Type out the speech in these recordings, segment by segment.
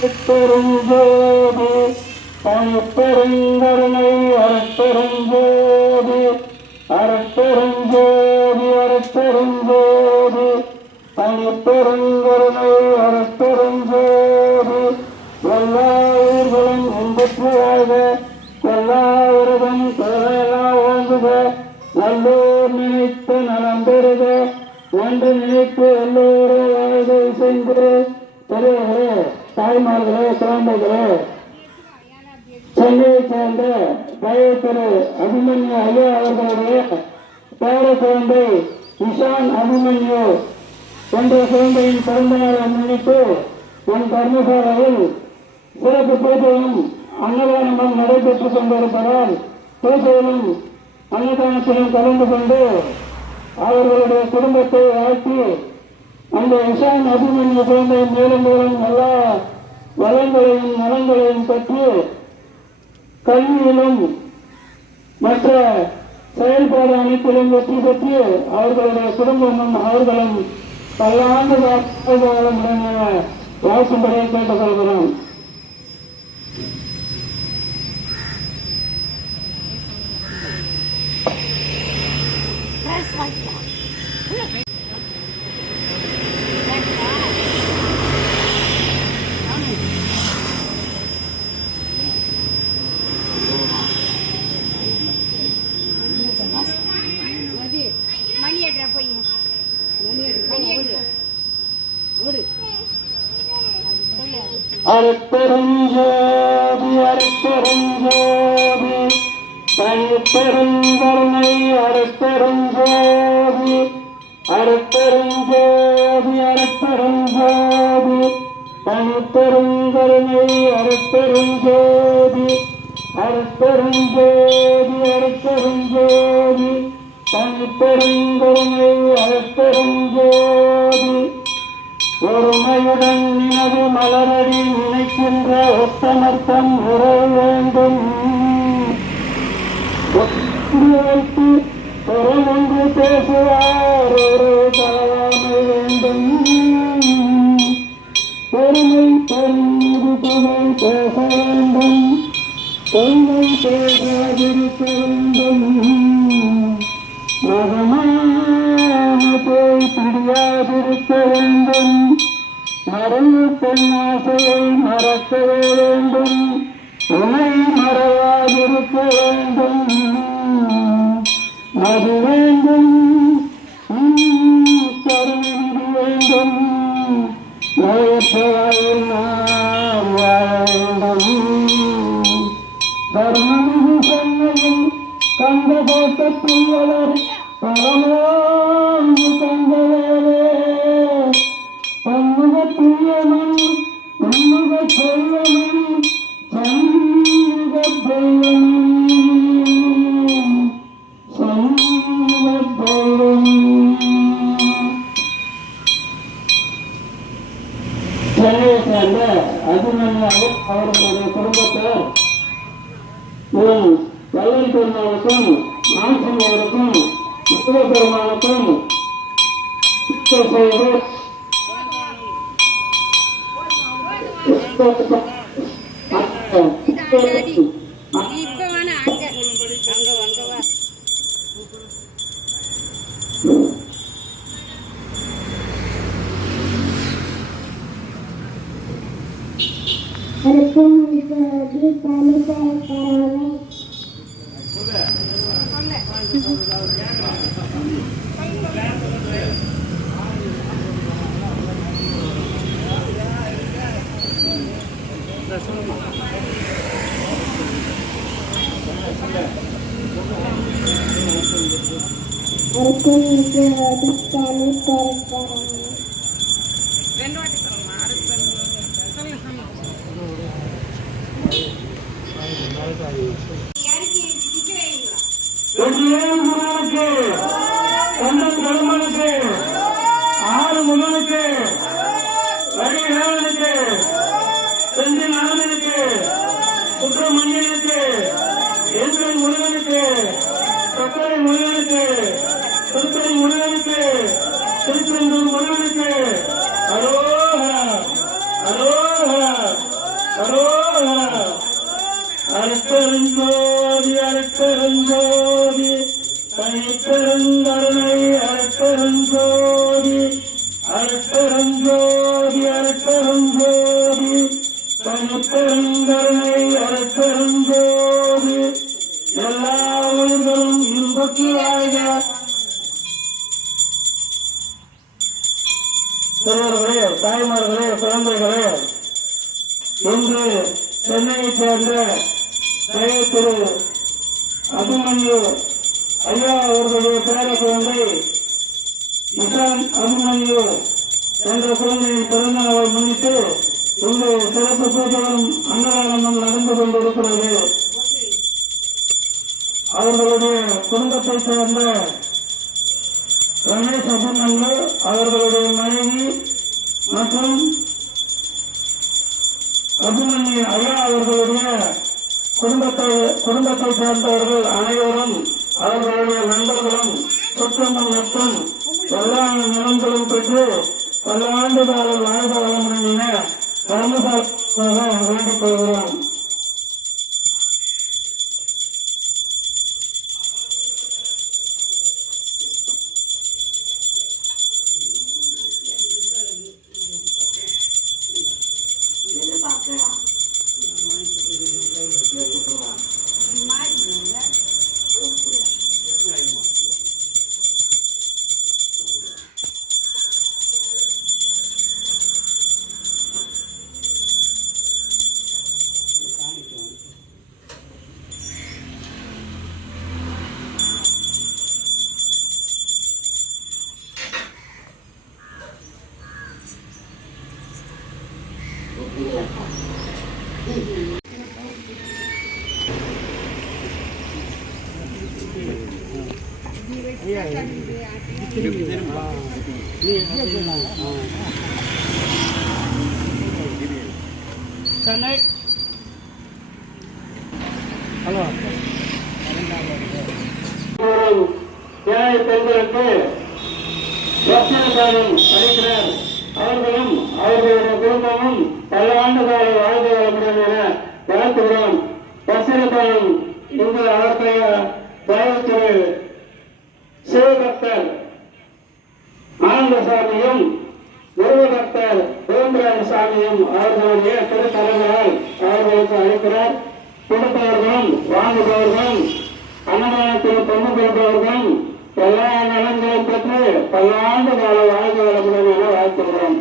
பெருஞ்சோதி தனிப்பெருங்கருணை அருட்பெருஞ்சோதி அருட்பெருஞ்சோதி அருட்பெருஞ்சோதி தனிப்பெருங்கருணை அருட்பெருஞ்சோதி எல்லா உயிர்களும் இன்பற்றுவாக எல்லா உருவம் தேவையெல்லா ஓங்குக நல்லோர் நினைத்து நலம் பெறுக ஒன்று நினைத்து எல்லோரும் வாழ்வை செய்து பெரியவர்களே தாய்மார்களே குழந்தைகளே சென்னையை சேர்ந்த பழைய திரு அபிமன்யு ஐயா அவர்களுடைய பேர குழந்தை இஷான் அபிமன்யு என்ற குழந்தையின் பிறந்தநாளை முன்னிட்டு என் தர்மசாலையில் சிறப்பு பூஜையும் அன்னதானமும் நடைபெற்றுக் கொண்டிருப்பதால் பூஜையிலும் அன்னதானத்திலும் கலந்து கொண்டு அவர்களுடைய குடும்பத்தை வாழ்த்தி அந்த இஷான் அபிமன்யு குழந்தையின் மேலும் மேலும் எல்லா வளங்களையும் நலங்களையும் பற்றி கல்வியிலும் மற்ற செயல்பாடு அனைத்திலும் வெற்றி பெற்று அவர்களுடைய குடும்பமும் அவர்களும் பல்லாண்டு காலம் வாழ்த்தும்படியை கேட்டுக் கொள்கிறோம். அருட்பெருஞ்சோதி அருட்பெருஞ்சோதி தனிப்பெருங்கருணை அருட்பெருஞ்சோதி அருட்பெருஞ்சோதி அருட்பெருஞ்சோதி தனிப்பெருங்கருணை அருட்பெருஞ்சோதி அருட்பெருஞ்சோதி அருட்பெருஞ்சோதி தனிப்பெருங்கருணை அருட்பெருஞ்சோதி ஒருமையுடன் நினைவு மலரடி நினைக்கின்ற ஒத்தமர்த்தம் உற வேண்டும் ஒன்று பேசுவார் ஒரு தலைமை வேண்டும் பெருமை பெருமை புகழ் பேச வேண்டும் பெருமை பேசாதிருக்க வேண்டும் மகமான போய் பிடியாதிருக்க வேண்டும் மறந்து பெண்ணாசையை மறக்க வேண்டும் உனை மறவாதிருக்க வேண்டும் அது வேண்டும் கருணி வேண்டும் நோயற்றவாயில் வாழ வேண்டும் தர்மமிகு சென்னையில் கந்த கோட்டத்தில் வளர் பரமோங்கு கந்தவேலே பன்முக பிரியமன் பன்முக செல்வமன் சண்முக தெய்வமன் சண்முக தெய்வமன். சென்னையை சேர்ந்த அபிமன்யு அவர்களுடைய குடும்பத்தார் வள்ளி பெருமாளுக்கும் மான்சங்கருக்கும் முருக பெருமாளுக்கும் ஆறு முகனுக்கு வழிவேலனுக்கு செஞ்சி நலனுக்கு சுப்பிரமணியனுக்கு எந்திரன் முருகனுக்கு சக்கரை முருகனுக்கு திருப்பதி முருகனுக்கு திருச்செந்தூர் முருகனுக்கு அரோஹரா அரோஹரா அருட்பெருஞ்சோதி அருட்பெருஞ்சோதி தனிப்பெருங்கருணை அருட்பெருஞ்சோதி அருட்பெருஞ்சோதி அருட்பெருஞ்சோதி தனிப்பெருங்கருணை அருட்பெருஞ்சோதி எல்லா உயிர்களும் இன்பத்திலாக பெரியவர்களே, தாய்மார்களே, குழந்தைகளே, இன்று சென்னையைச் சேர்ந்த திரு அபிமன்யு ஐயா அவர்களுடைய பேர குழந்தை இசான் அபிமன்யு என்ற குழந்தையின் பிறந்த நாளை முன்னிட்டு இன்று சிறப்பு பூஜைகளும் அன்னதானமும் நடந்து கொண்டிருக்கிறது. அவர்களுடைய குடும்பத்தைச் சேர்ந்த ரமேஷ் அபிமன்யு அவர்களுடைய மனைவி மற்றும் அபிமன்யு ஐயா அவர்களுடைய குடும்பத்தை சேர்ந்தவர்கள் அனைவரும் அவர்களுடைய நண்பர்களும் சுற்றமும் மற்றும் எல்லா நலன்களும் பெற்று பல ஆண்டு காலம் வாழ்ந்த வளமுடன் என தர்மசாலையாக வேண்டிக் கொள்கிறோம். சென்னை ஹலோ ஏழை பெண்களுக்கு ரத்னதானம் அளிக்கிறார். அவர்களும் அவர்களுடைய குடும்பமும் பல ஆண்டு கால வாழ்ந்து வளமுடன் என வாழ்த்துகிறோம். வசனதானம் இந்த அவருடைய திரு சிவபக்தர் ஆனந்தசாமியும் குருபக்தர் கோவிந்தராஜசாமியும் அவர்களுடைய திருத்தலைவரால் அவர்களுக்கு அளிக்கிறார். கொடுப்பவர்களும் வாங்குபவர்களும் அன்னதானத்தில் பங்கு பெறுபவர்களும் எல்லா நலன்களும் பெற்று பல ஆண்டு கால வாழ்ந்து வளமுடன் என வாழ்த்துகிறோம்.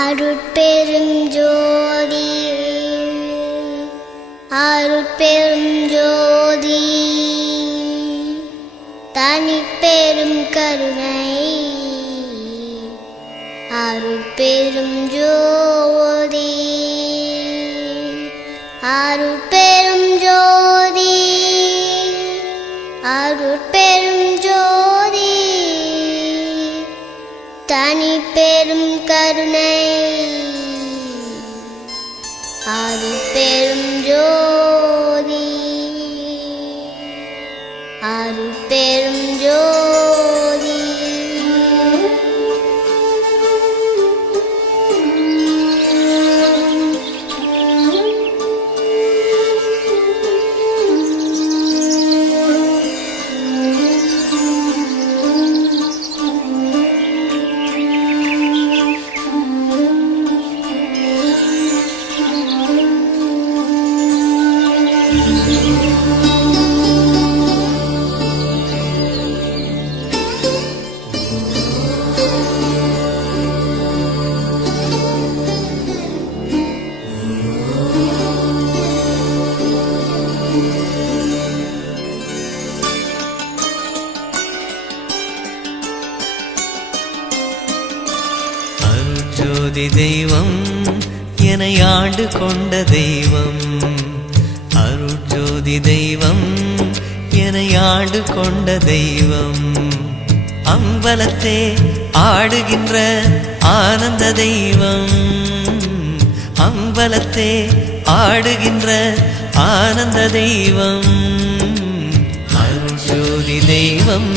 அருட்பெரும் ஜோதி அருட்பெரும் ஜோதி தனிப்பெரும் கருணை அருட்பெரும் ஜோதி அருட்பெரும் ஜோதி அருட்பெரும் ஜோதி தனிப்பெரும் கருணை அருட்பெரும் ஜோதி அருட்பெரும் ஜோதி அருட்ஜோதி தெய்வம் என்னை ஆண்டு கொண்ட தெய்வம் அருட்ஜோதி தெய்வம் என்னை ஆண்டு கொண்ட தெய்வம் அம்பலத்தே ஆடுகின்ற ஆனந்த தெய்வம் அம்பலத்தே ஆடுகின்ற ஆனந்த தெய்வம் அருள்ஜோதி தெய்வம்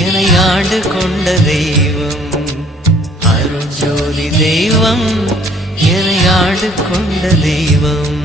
என்னை ஆண்டு கொண்ட தெய்வம் அருள்ஜோதி தெய்வம் என்னை ஆண்டு கொண்ட தெய்வம்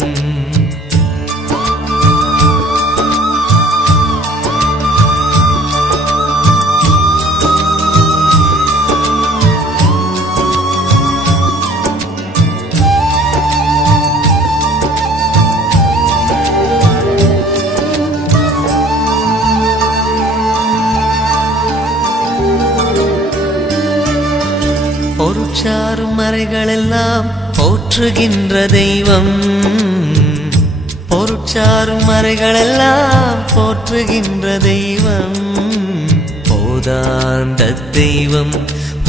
பொருட்சாரும் மறைகளெல்லாம் போற்றுகின்ற தெய்வம் பொருட்சாரும் மறைகளெல்லாம் போற்றுகின்ற தெய்வம் போதாந்த தெய்வம்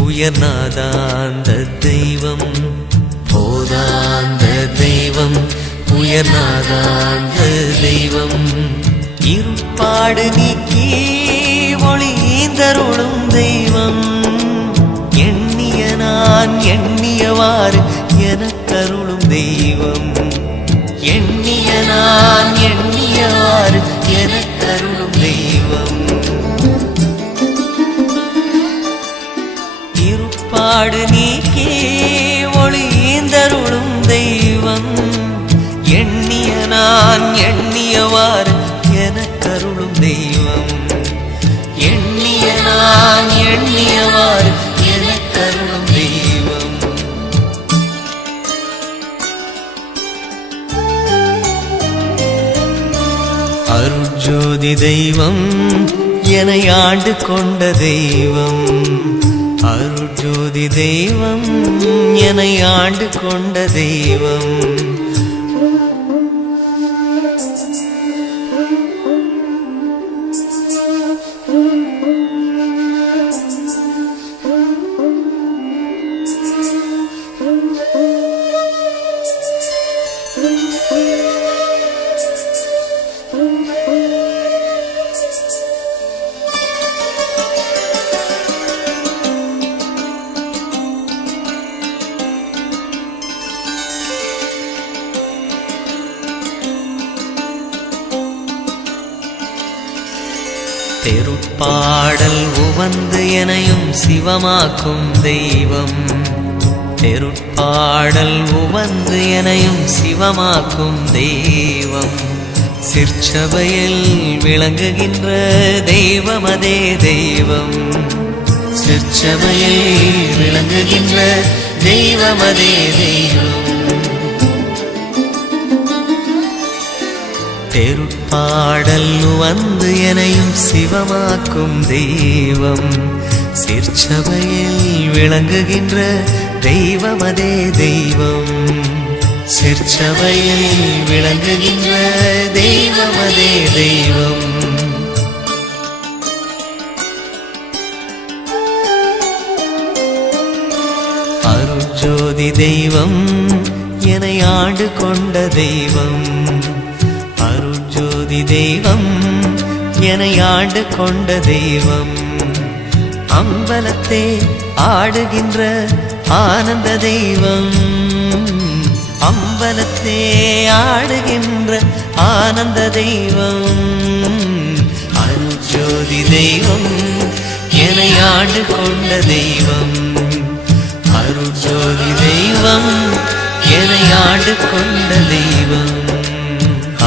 உயர்நாதாந்த தெய்வம் போதாந்த தெய்வம் உயர்நாதாந்த தெய்வம் இருப்பாடு நீக்கி ஒளிந்தருளும் தெய்வம் நான் எண்ணியவாறு எனக்கருளும் தெய்வம் எண்ணிய நான் எண்ணியவாறு எனக்கருளும் தெய்வம் இருப்பாடு நீக்கி ஒளிந்தருளும் தெய்வம் எண்ணிய நான் எண்ணியவாறு எனக்கருளும் தெய்வம் எண்ணிய நான் எண்ணியவாறு எனக்கருளும் தெய்வம் அருட்ஜோதி தெய்வம் என்னை ஆண்டு கொண்ட தெய்வம் அருட்ஜோதி தெய்வம் என்னை ஆண்டு கொண்ட தெய்வம் தெருப்பாடல் உவந்து எனையும் சிவமாக்கும் தெய்வம் தெருப்பாடல் உவந்து எனையும் சிவமாக்கும் தெய்வம் சிற்சபையில் விளங்குகின்ற தெய்வம் அதே தெய்வம் சிற்சபையில் விளங்குகின்ற தெய்வம் அதே தெய்வம் தெருப்பாடல் வந்து எனையும் சிவமாக்கும் தெய்வம் சிற்சபையில் விளங்குகின்ற தெய்வம் அதே தெய்வம் சிற்சபையில் விளங்குகின்ற தெய்வம் அதே தெய்வம் அருட்ஜோதி தெய்வம் என்னை ஆண்டு கொண்ட தெய்வம் அருட்ஜோதி தெய்வம் என்னை ஆண்டு கொண்ட தெய்வம் அம்பலத்தே ஆடுகின்ற ஆனந்த தெய்வம் அம்பலத்தே ஆடுகின்ற ஆனந்த தெய்வம் அருட்ஜோதி தெய்வம் என்னை ஆண்டு கொண்ட தெய்வம் அருட்ஜோதி தெய்வம் என்னை ஆண்டு கொண்ட தெய்வம்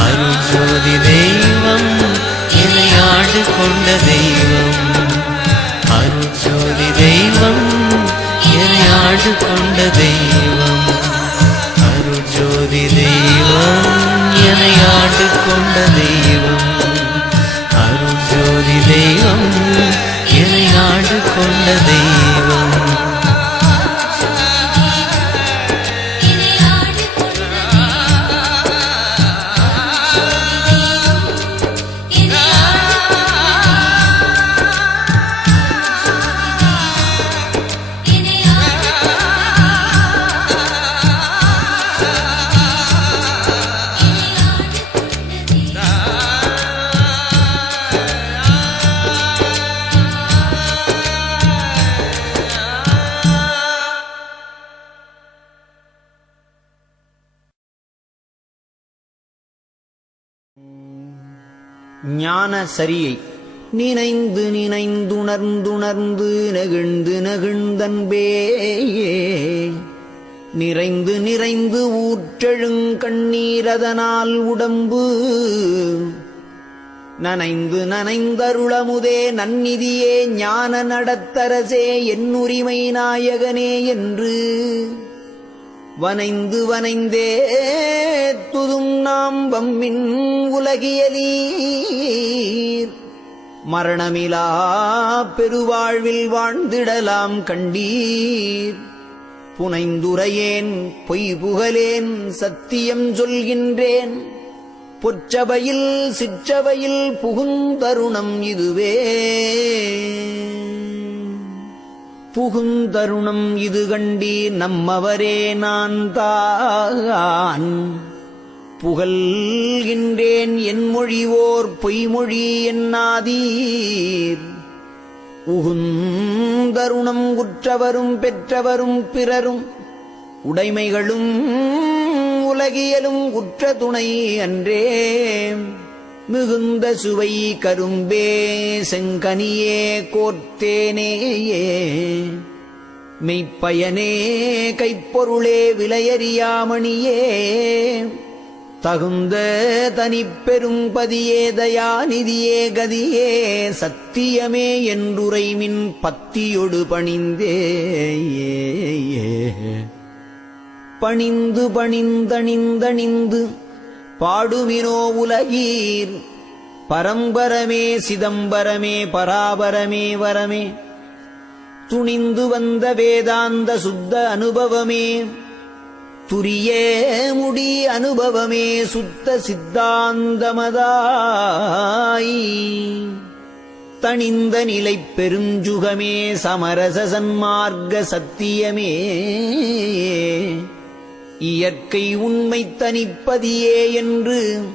அருட்ஜோதி தெய்வம் என்னை ஆண்டு கொண்ட தெய்வம் அருட்ஜோதி தெய்வம் என்னை ஆண்டு கொண்ட தெய்வம் அருட்ஜோதி தெய்வம் என்னை ஆண்டு கொண்ட தெய்வம் அருட்ஜோதி தெய்வம் என்னை ஆண்டு கொண்ட தெய்வம் ஞான சரியை நினைந்து நினைந்துணர்ந்துணர்ந்து நெகிழ்ந்து நெகிழ்ந்தன்பேயே நிறைந்து நிறைந்து ஊற்றெழுங்கண்ணீரதனால் உடம்பு நனைந்து நனைந்தருளமுதே நன்னிதியே ஞான நடத்தரசே என்னுரிமை நாயகனே என்று வனைந்து வனைந்தே துதும் நாம் வம்மின் உலகியலீர் மரணமிலா பெருவாழ்வில் வாழ்ந்திடலாம் கண்டீர் புனைந்துரையேன் பொய் புகழேன் சத்தியம் சொல்கின்றேன் பொற்சபையில் சிற்றபையில் புகுந்தருணம் இதுவே புகுந்தருணம் இது கண்டீர் நம்மவரே நான் தான் புகழ்கின்றேன் என் மொழிவோர் பொய்மொழி என்னாதீர் உகுந்தருணம் உற்றவரும் பெற்றவரும் பிறரும் உடைமைகளும் உலகியலும் உற்ற துணை அன்றே மிகுந்த சுவை கரும்பே செங்கனியே கோர்த்தேனேயே மெய்ப்பயனே கைப்பொருளே விலையறியாமணியே தகுந்த தனிப்பெரும் பதியே தயாநிதியே கதியே சத்தியமே என்றுரைமின் பத்தியொடு பணிந்தே பணிந்து பணிந்தணிந்தணிந்து பாடுமினோ உலகீர் பரம்பரமே சிதம்பரமே பராபரமே வரமே துணிந்து வந்த வேதாந்த சுத்த அனுபவமே துரியே முடி அனுபவமே சுத்த சித்தாந்தமதாய் தணிந்த நிலை பெருஞ்சுகமே சமரச சன்மார்க்க சத்தியமே இயற்கை உண்மை தனிப்பதியே என்று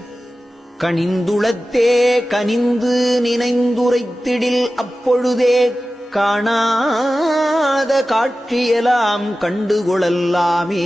கனிந்துளத்தே கனிந்து நினைந்துரைத்திடில் அப்பொழுதே காணாத காட்சியெல்லாம் கண்டுகொள்ளலாமே.